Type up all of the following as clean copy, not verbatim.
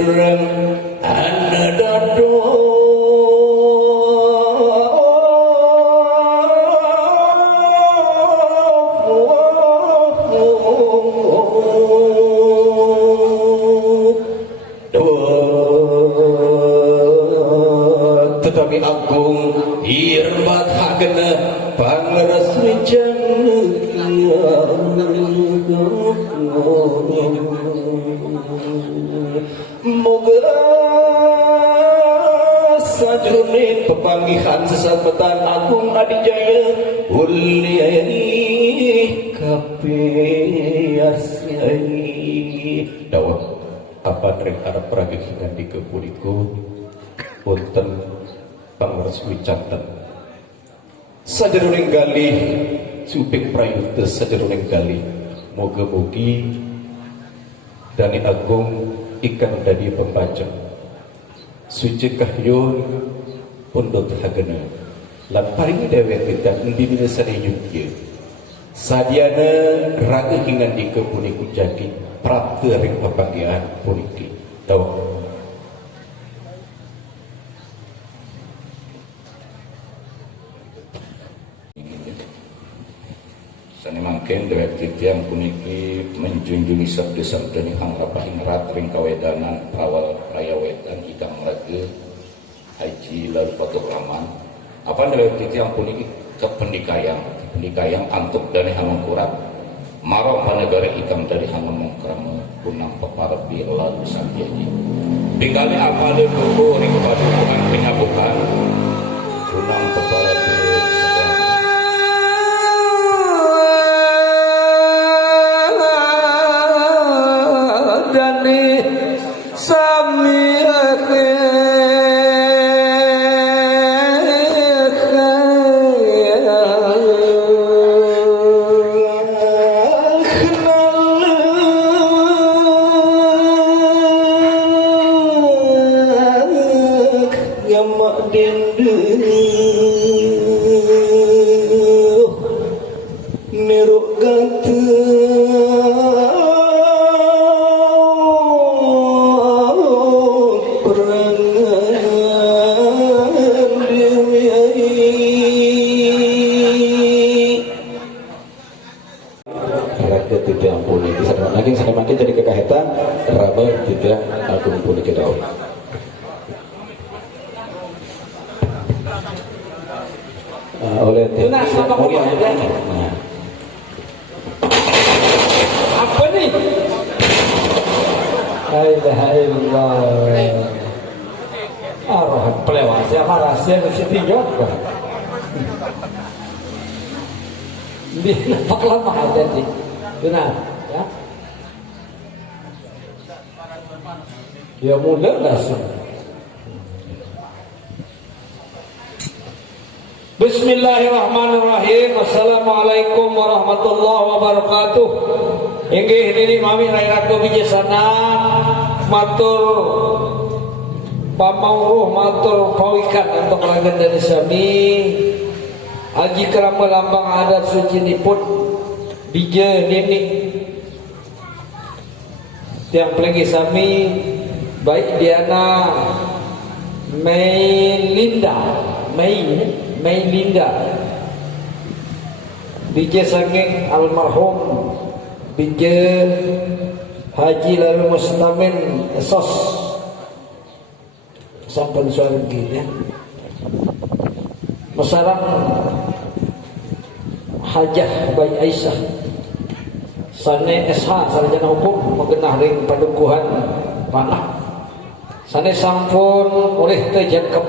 ireng ana dado tetapi agung hirmat hagena pangeresmi moga sajroning pepanggihan sesabetan agung adijaya ulih kapiasai dawuh apa rek arep pragegingan di kepuniku punten pangeresmi canten sajroning galih suping prayuta sajroning galih moga-mugi Dani Agung ikan dadi pembaca suci kahyun pundut hagena lan paringi dewek kita endini sadayungkeun sadiana raga hingan di kepuniku jadi prapteu ring pepanggihan puniki tawang sani mangken dewek titiang puniki menjunjungi sabda-sabda ning hangrapah ingrat ring kawedanan awal raya wedan ikang rage haji lalu foto raman apa dewek titiang puniki kependikayang antuk dari hamangkurat marong panegara ikang dari hamamongkrang punang peparepi lalu santiaji tinggali apa de buku ring padukuhan penyabukan punang peparepi oleh apa nih? La ilaha illallah. Arahan pelewat siapa rahasia mesti tinggal. Dia nampak lama aja sih. Benar, ya. Ya mulai langsung. Bismillahirrahmanirrahim. Assalamualaikum warahmatullahi wabarakatuh. Inggih nini mami rakyat bijaksana matur pamauruh matur pawikan untuk langgeng dari sami aji kerama lambang adat suci nipun bija nini tiang pelagi sami baik Diana Meilinda bija sanging almarhum bija Haji Lalu Mustamin Sos sampun suargi ya masarang Hajah Bayi Aisyah sane SH sarjana hukum mengenah ring padukuhan panah sane sampun oleh terjangkep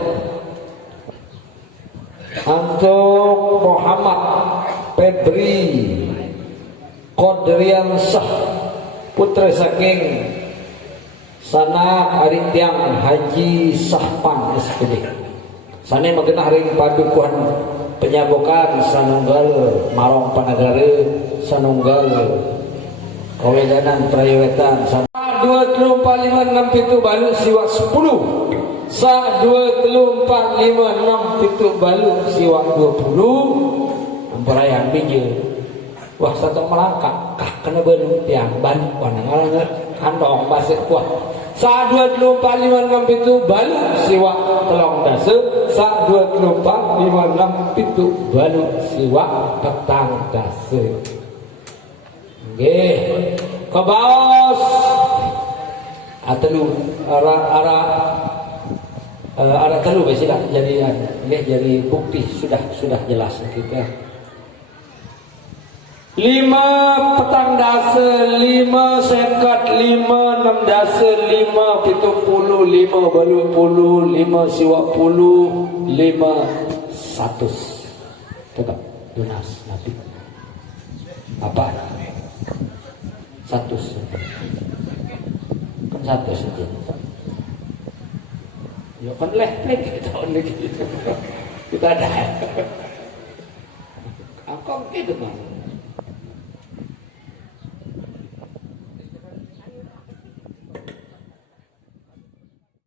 untuk Muhammad Febri Qadriansah putra saking sana Aritiang Haji Sahpan SPD sana mengenah ring padukuhan penyabokan sanunggal marong panagara sanunggal kawedanan prayewetan 2456 pitu balu siwa 10 sa 2456 pitu balu siwa 20 amparayang biji wah satu melangkah kah kena balu tiang balik warna ngarang kandong basik kuat Sa 2456 itu balu siwa telong dase. Sa 2456 balu siwa petang dase. Nggih. Kebaos atelu ara telu besilah jadi bukti sudah jelas kita. 5 petang dase, 5 sekat, 5 6 dase, 5 70, 5 balu puluh, 5 siwa puluh, 5 100. Tetap lunas nabi. Apa? 100. Kan 100 saja. Ya kan leh kita ini kita ada. Angkong itu kan.